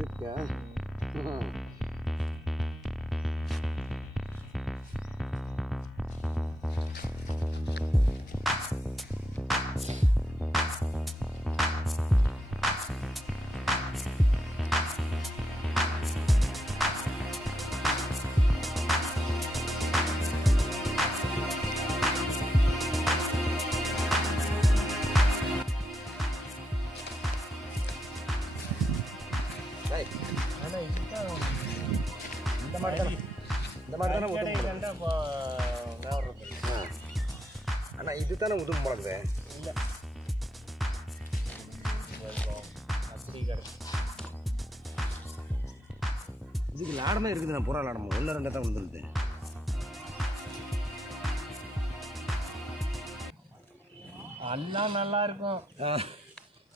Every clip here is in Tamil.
இருக்கா? ஆனால் இதுதான் இந்த மாதிரி தானே உதவும் ஆனால் இது தானே உதவும் போலக்குது. இல்லை அப்படி கிடக்கு. இதுக்கு லாடமே இருக்குது. நான் புறா லாடமும் 1-2 தான் வந்துருது. எல்லாம் நல்லா இருக்கும்,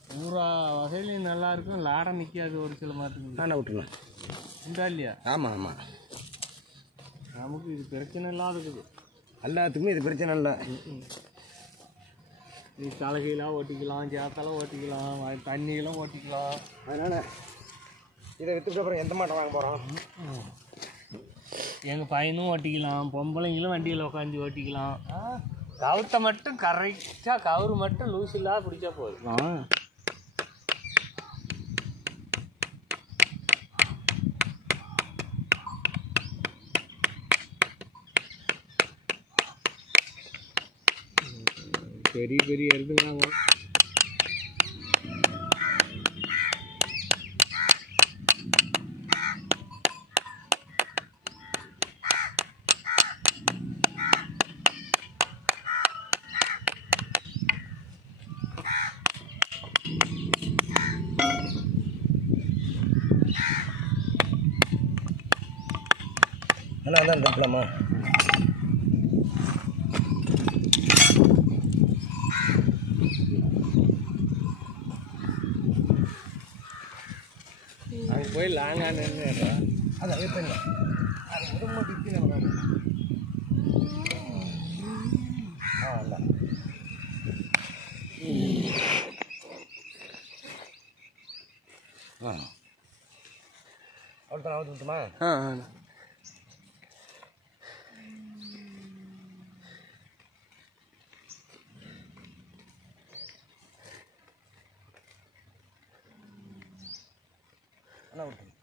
பூரா வகையிலையும் நல்லா இருக்கும். லாடம் நிற்காது ஒரு சில மாட்டுக்கு. நான் விட்டுருவேன். உண்டா இல்லையா? ஆமாம் ஆமாம், நமக்கு இது பிரச்சனை இல்லாத இருக்குது. எல்லாத்துக்குமே இது பிரச்சனை இல்லை. நீ தலைகீழாக ஓட்டிக்கலாம், சேத்தால ஓட்டிக்கலாம், தண்ணியெல்லாம் ஓட்டிக்கலாம். அதனால் இதை விற்றுட்டு அப்புறம் எந்த மாட்டை வாங்க போகிறோம்? எங்கள் பையனும் ஓட்டிக்கலாம், பொம்பளைங்களும் வண்டியில் உட்காந்து ஓட்டிக்கலாம். கவுத்தை மட்டும் கரெக்டாக கவுரு மட்டும் லூஸ் இல்லாத பிடிச்சா போதும். பெரிய பெரிய எருதுங்களாங்க. நல்லா தான் இருக்கலாமா? அங்கே போய் லாங்கானு அதான் வைப்பேங்க. அது உடம்பு டிக்கி நம்ம இல்லை அவ்வளோதான் அவுத்து விட்டுமா? நல்லா விட்டு